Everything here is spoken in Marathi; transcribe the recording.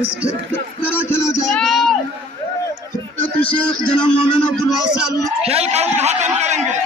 इस खेला जाएगा। शेख जनाब मौलाना अब्दुल वासिल खेल का उद्घाटन करेंगे।